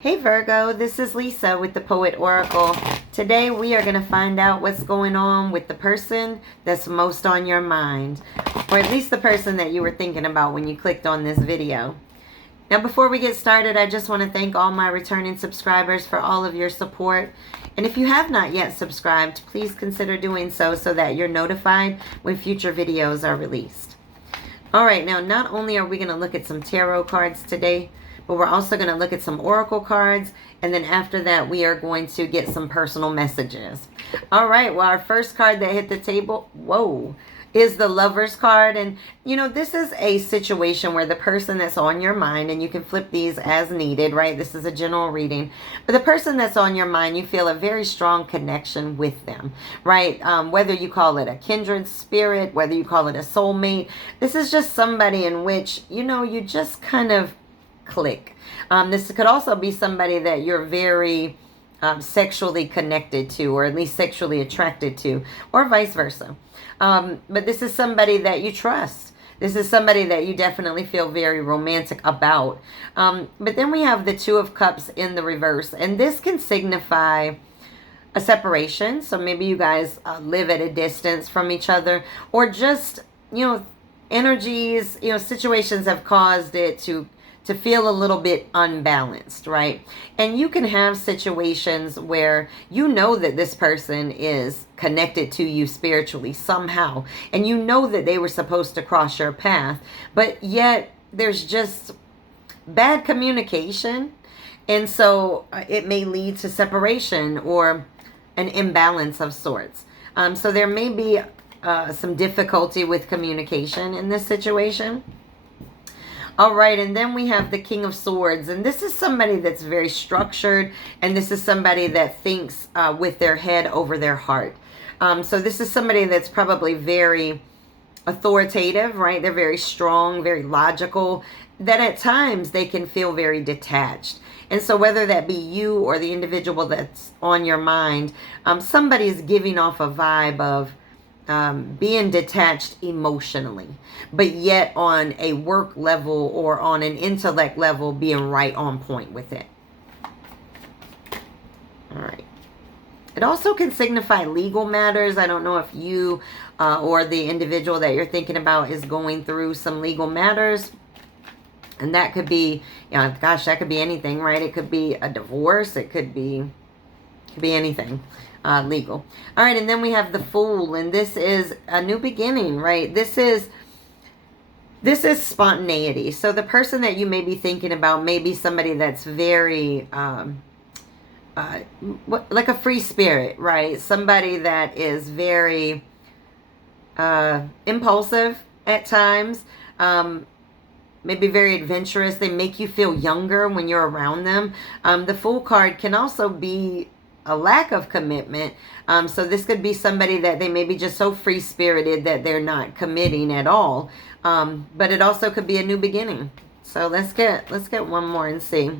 Hey Virgo, this is Lisa with the Poet Oracle. Today we are going to find out what's going on with the person that's most on your mind, or at least the person that you were thinking about when you clicked on this video. Now before we get started, I just want to thank all my returning subscribers for all of your support. And if you have not yet subscribed, please consider doing so that you're notified when future videos are released. Alright, now not only are we going to look at some tarot cards today, but we're also going to look at some oracle cards, and then after that we are going to get some personal messages. All right, well, our first card that hit the table, is the Lover's card. And you know, this is a situation where the person that's on your mind, and you can flip these as needed, right? This is a general reading, but the person that's on your mind, you feel a very strong connection with them, right? Whether you call it a kindred spirit, whether you call it a soulmate, this is just somebody in which, you know, you just kind of click. This could also be somebody that you're very sexually connected to, or at least sexually attracted to, or vice versa. But this is somebody that you trust. This is somebody that you definitely feel very romantic about. But then we have the Two of Cups in the reverse, and this can signify a separation. So maybe you guys live at a distance from each other, or just, you know, energies, you know, situations have caused it to feel a little bit unbalanced, right? And you can have situations where you know that this person is connected to you spiritually somehow, and you know that they were supposed to cross your path, but yet there's just bad communication, and so it may lead to separation or an imbalance of sorts. So there may be some difficulty with communication in this situation. All right, and then we have the King of Swords, and this is somebody that's very structured, and this is somebody that thinks with their head over their heart. So this is somebody that's probably very authoritative, right? They're very strong, very logical, that at times they can feel very detached. And so whether that be you or the individual that's on your mind, somebody is giving off a vibe of being detached emotionally, but yet on a work level or on an intellect level being right on point with it. All right. It also can signify legal matters. I don't know if you or the individual that you're thinking about is going through some legal matters. And that could be, you know, gosh, that could be anything, right? It could be a divorce. It could be anything. Legal. All right, and then we have the Fool, and this is a new beginning, right? This is spontaneity. So the person that you may be thinking about may be somebody that's very like a free spirit, right? Somebody that is very impulsive at times, maybe very adventurous. They make you feel younger when you're around them. The Fool card can also be a lack of commitment. So this could be somebody that they may be just so free-spirited that they're not committing at all. But it also could be a new beginning. So let's get one more and see.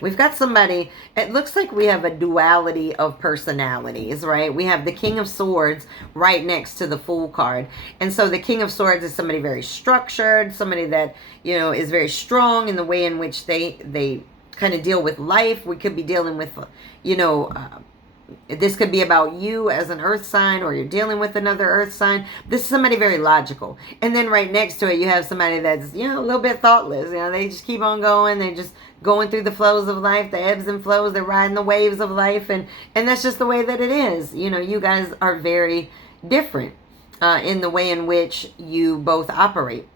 We've got somebody, it looks like we have a duality of personalities, right? We have the King of Swords right next to the Fool card. And so the King of Swords is somebody very structured, somebody that, you know, is very strong in the way in which they kind of deal with life. We could be dealing with, you know, this could be about you as an earth sign, or you're dealing with another earth sign. This is somebody very logical. And then right next to it, you have somebody that's, you know, a little bit thoughtless. You know, they just keep on going. They're just going through the flows of life, the ebbs and flows. They're riding the waves of life. And that's just the way that it is. You know, you guys are very different in the way in which you both operate.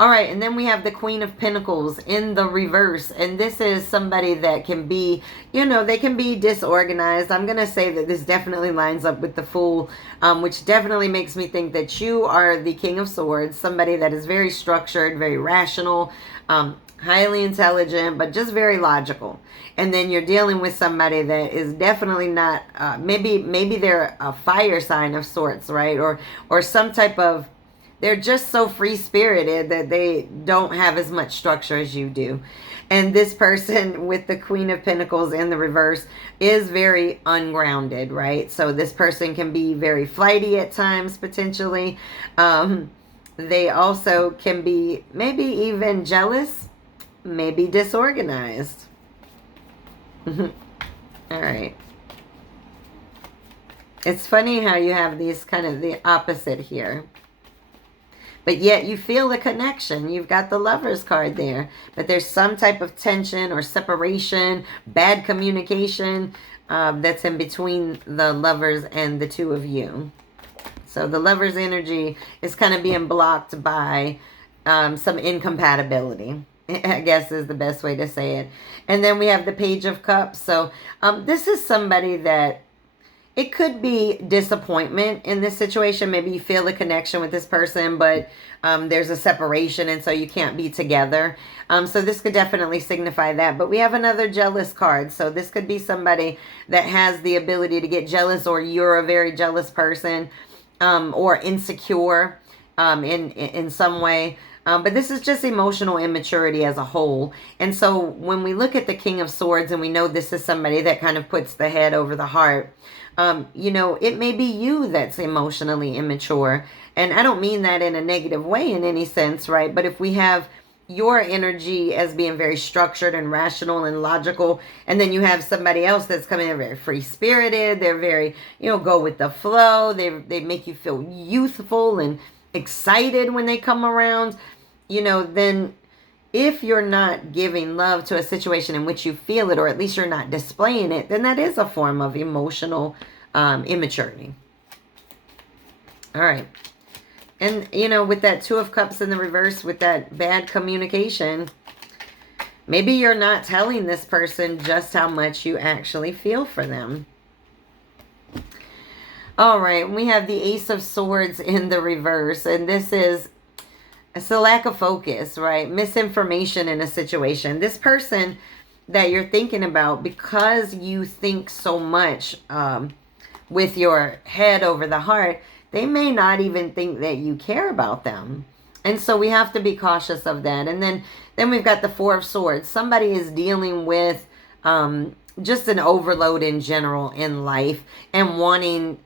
All right, and then we have the Queen of Pentacles in the reverse. And this is somebody that can be, you know, they can be disorganized. I'm going to say that this definitely lines up with the Fool, which definitely makes me think that you are the King of Swords, somebody that is very structured, very rational, highly intelligent, but just very logical. And then you're dealing with somebody that is definitely not, maybe they're a fire sign of sorts, right? Or some type of, they're just so free-spirited that they don't have as much structure as you do. And this person with the Queen of Pentacles in the reverse is very ungrounded, right? So this person can be very flighty at times, potentially. They also can be maybe even jealous, maybe disorganized. All right. It's funny how you have these kind of the opposite here. But yet you feel the connection. You've got the Lovers card there. But there's some type of tension or separation, bad communication that's in between the Lovers and the two of you. So the Lovers energy is kind of being blocked by some incompatibility, I guess is the best way to say it. And then we have the Page of Cups. So this is somebody that it could be disappointment in this situation. Maybe you feel a connection with this person, but there's a separation and so you can't be together. So this could definitely signify that. But we have another jealous card. So this could be somebody that has the ability to get jealous, or you're a very jealous person, or insecure in some way. But this is just emotional immaturity as a whole. And so when we look at the King of Swords and we know this is somebody that kind of puts the head over the heart, you know, it may be you that's emotionally immature. And I don't mean that in a negative way in any sense, right? But if we have your energy as being very structured and rational and logical, and then you have somebody else that's coming in very free-spirited, they're very, you know, go with the flow, they make you feel youthful and excited when they come around, you know, then if you're not giving love to a situation in which you feel it, or at least you're not displaying it, then that is a form of emotional immaturity. All right. And, you know, with that Two of Cups in the reverse, with that bad communication, maybe you're not telling this person just how much you actually feel for them. All right. We have the Ace of Swords in the reverse, and this is it's a lack of focus, right? Misinformation in a situation. This person that you're thinking about, because you think so much with your head over the heart, they may not even think that you care about them. And so we have to be cautious of that. And then we've got the Four of Swords. Somebody is dealing with just an overload in general in life and wanting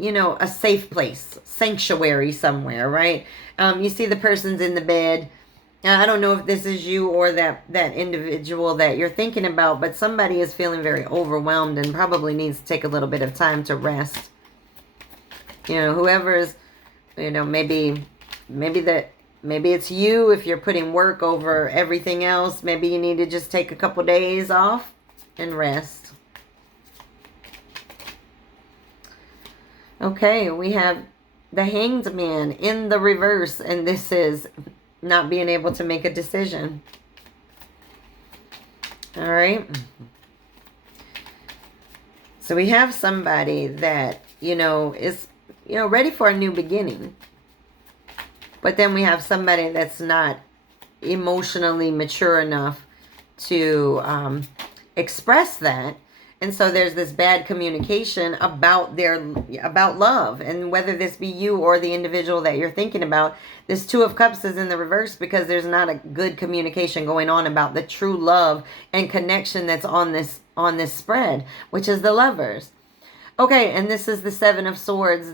you know, a safe place, sanctuary somewhere, right? You see the person's in the bed. I don't know if this is you or that individual that you're thinking about, but somebody is feeling very overwhelmed and probably needs to take a little bit of time to rest. You know, whoever's, you know, maybe it's you if you're putting work over everything else. Maybe you need to just take a couple days off and rest. Okay, we have the Hanged Man in the reverse, and this is not being able to make a decision. All right. So we have somebody that, you know, is, you know, ready for a new beginning. But then we have somebody that's not emotionally mature enough to express that. And so there's this bad communication about love. And whether this be you or the individual that you're thinking about, this Two of Cups is in the reverse because there's not a good communication going on about the true love and connection that's on this spread, which is the Lovers. Okay, and this is the Seven of Swords.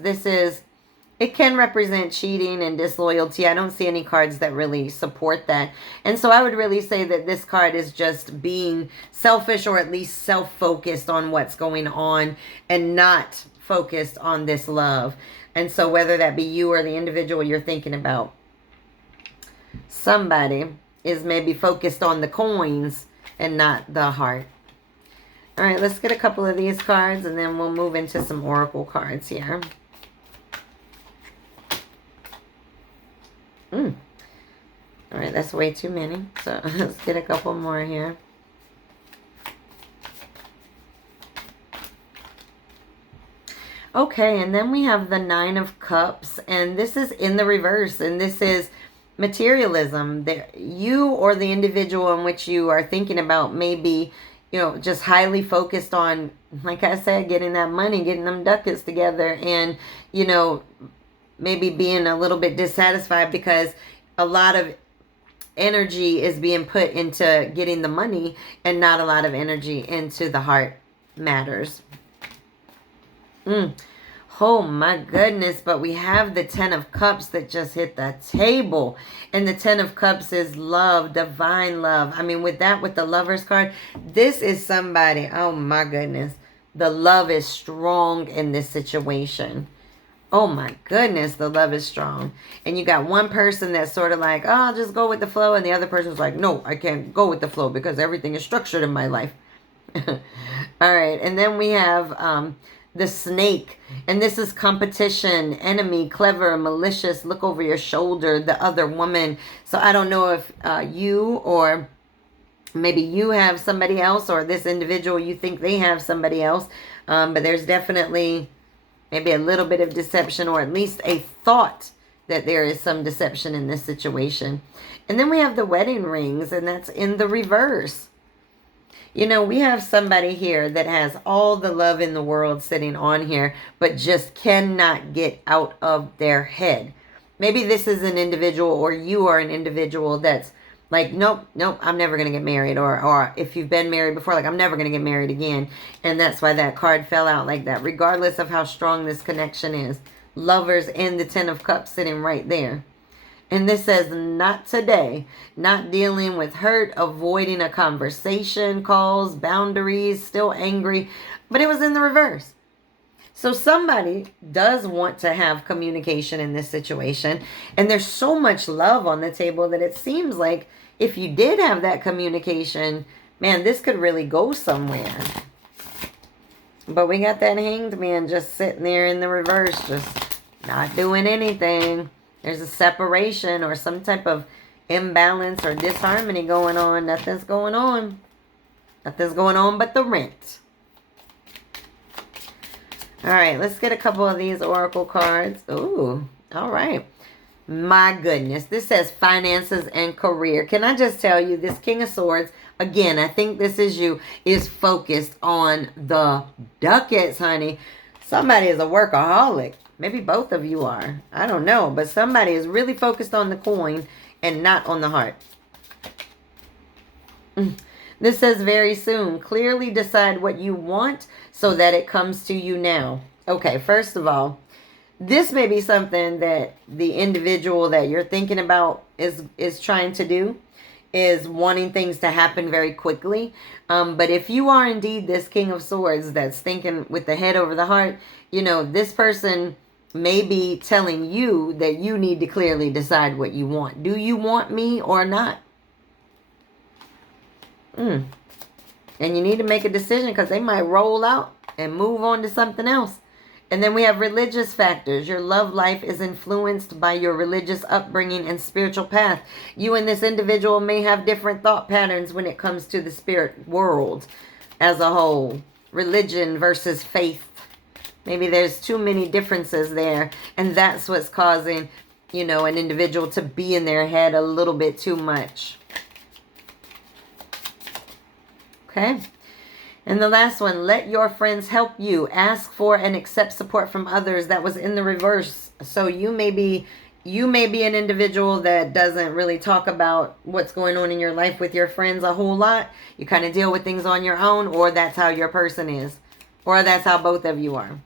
It can represent cheating and disloyalty. I don't see any cards that really support that. And so I would really say that this card is just being selfish, or at least self-focused on what's going on and not focused on this love. And so whether that be you or the individual you're thinking about, somebody is maybe focused on the coins and not the heart. All right, let's get a couple of these cards and then we'll move into some oracle cards here. All right, that's way too many. So let's get a couple more here. Okay, and then we have the Nine of Cups, and this is in the reverse, and this is materialism. You or the individual in which you are thinking about may be, you know, just highly focused on, like I said, getting that money, getting them ducats together, and, you know, maybe being a little bit dissatisfied because a lot of energy is being put into getting the money and not a lot of energy into the heart matters. Oh my goodness, but we have the 10 of Cups that just hit the table. And the 10 of Cups is love, divine love. I mean, with that, with the Lovers card, this is somebody, oh my goodness. The love is strong in this situation. Oh my goodness, the love is strong. And you got one person that's sort of like, oh, I'll just go with the flow. And the other person's like, no, I can't go with the flow because everything is structured in my life. All right. And then we have the snake. And this is competition, enemy, clever, malicious, look over your shoulder, the other woman. So I don't know if you or maybe you have somebody else, or this individual, you think they have somebody else. But there's definitely maybe a little bit of deception, or at least a thought that there is some deception in this situation. And then we have the wedding rings, and that's in the reverse. You know, we have somebody here that has all the love in the world sitting on here, but just cannot get out of their head. Maybe this is an individual, or you are an individual that's like, nope, I'm never going to get married. Or if you've been married before, like, I'm never going to get married again. And that's why that card fell out like that, regardless of how strong this connection is. Lovers and the 10 of Cups sitting right there. And this says, not today. Not dealing with hurt, avoiding a conversation, calls, boundaries, still angry. But it was in the reverse. So somebody does want to have communication in this situation. And there's so much love on the table that it seems like if you did have that communication, man, this could really go somewhere. But we got that Hanged Man just sitting there in the reverse, just not doing anything. There's a separation or some type of imbalance or disharmony going on. Nothing's going on. Nothing's going on but the rent. All right, let's get a couple of these oracle cards. Ooh, all right. My goodness. This says finances and career. Can I just tell you, this King of Swords, again, I think this is you, is focused on the ducats, honey. Somebody is a workaholic. Maybe both of you are. I don't know. But somebody is really focused on the coin and not on the heart. This says very soon. Clearly decide what you want so that it comes to you now. Okay, first of all, this may be something that the individual that you're thinking about is trying to do, is wanting things to happen very quickly. But if you are indeed this King of Swords that's thinking with the head over the heart, you know, this person may be telling you that you need to clearly decide what you want. Do you want me or not? And you need to make a decision, because they might roll out and move on to something else. And then we have religious factors. Your love life is influenced by your religious upbringing and spiritual path. You and this individual may have different thought patterns when it comes to the spirit world as a whole. Religion versus faith. Maybe there's too many differences there. And that's what's causing, you know, an individual to be in their head a little bit too much. Okay. And the last one, let your friends help you. Ask for and accept support from others. That was in the reverse. So you may be an individual that doesn't really talk about what's going on in your life with your friends a whole lot. You kind of deal with things on your own, or that's how your person is. Or that's how both of you are.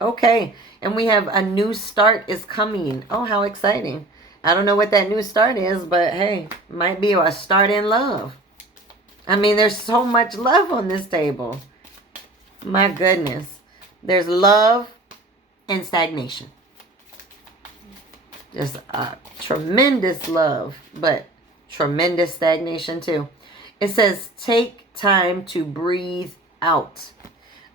Okay. And we have a new start is coming. Oh, how exciting. I don't know what that new start is, but hey, might be a start in love. I mean, there's so much love on this table. My goodness. There's love and stagnation. Just tremendous love, but tremendous stagnation too. It says, take time to breathe out.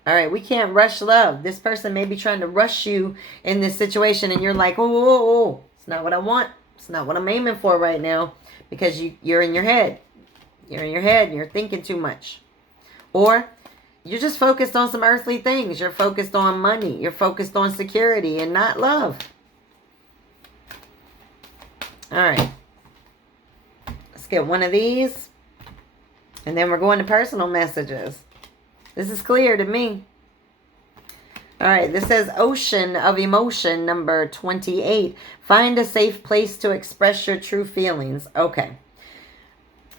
All right, we can't rush love. This person may be trying to rush you in this situation, and you're like, oh, it's not what I want. It's not what I'm aiming for right now, because you're in your head. You're in your head and you're thinking too much. Or you're just focused on some earthly things. You're focused on money. You're focused on security and not love. All right. Let's get one of these. And then we're going to personal messages. This is clear to me. All right. This says Ocean of Emotion, number 28. Find a safe place to express your true feelings. Okay.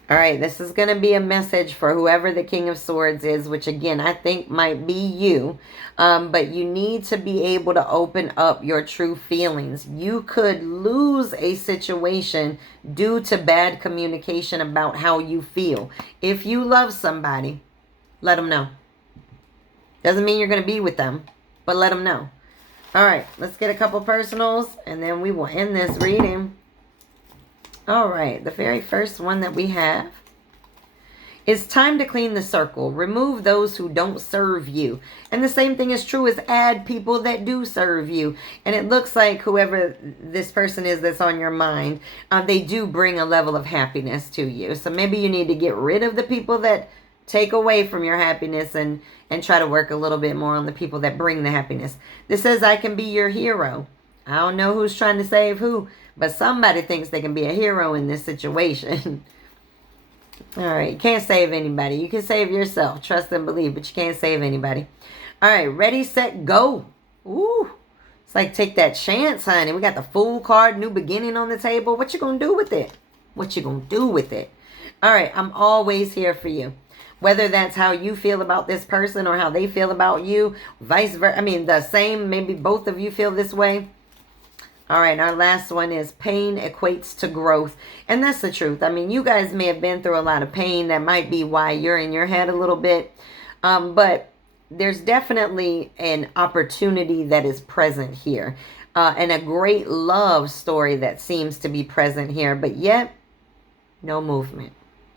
All right, this is going to be a message for whoever the King of Swords is, which again, I think might be you. But you need to be able to open up your true feelings. You could lose a situation due to bad communication about how you feel. If you love somebody, let them know. Doesn't mean you're going to be with them, but let them know. All right, let's get a couple personals, and then we will end this reading. All right, the very first one that we have. It's time to clean the circle. Remove those who don't serve you. And the same thing is true as add people that do serve you. And it looks like whoever this person is that's on your mind, they do bring a level of happiness to you. So maybe you need to get rid of the people that take away from your happiness and try to work a little bit more on the people that bring the happiness. This says, I can be your hero. I don't know who's trying to save who, but somebody thinks they can be a hero in this situation. All right, you can't save anybody. You can save yourself. Trust and believe, but you can't save anybody. All right, ready, set, go. Ooh, it's like take that chance, honey. We got the Fool card, new beginning on the table. What you gonna do with it? What you gonna do with it? All right, I'm always here for you. Whether that's how you feel about this person or how they feel about you, vice versa. I mean, the same, maybe both of you feel this way. All right, our last one is pain equates to growth. And that's the truth. I mean, you guys may have been through a lot of pain. That might be why you're in your head a little bit. But there's definitely an opportunity that is present here. And a great love story that seems to be present here. But yet, no movement.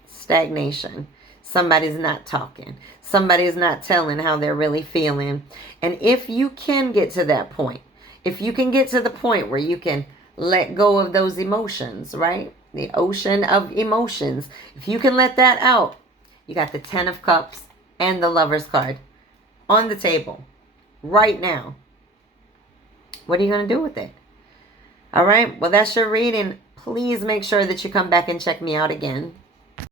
Stagnation. Somebody's not talking. Somebody's not telling how they're really feeling. And if you can get to that point, if you can get to the point where you can let go of those emotions, right? The ocean of emotions. If you can let that out, you got the 10 of Cups and the Lover's card on the table right now. What are you going to do with it? All right. Well, that's your reading. Please make sure that you come back and check me out again.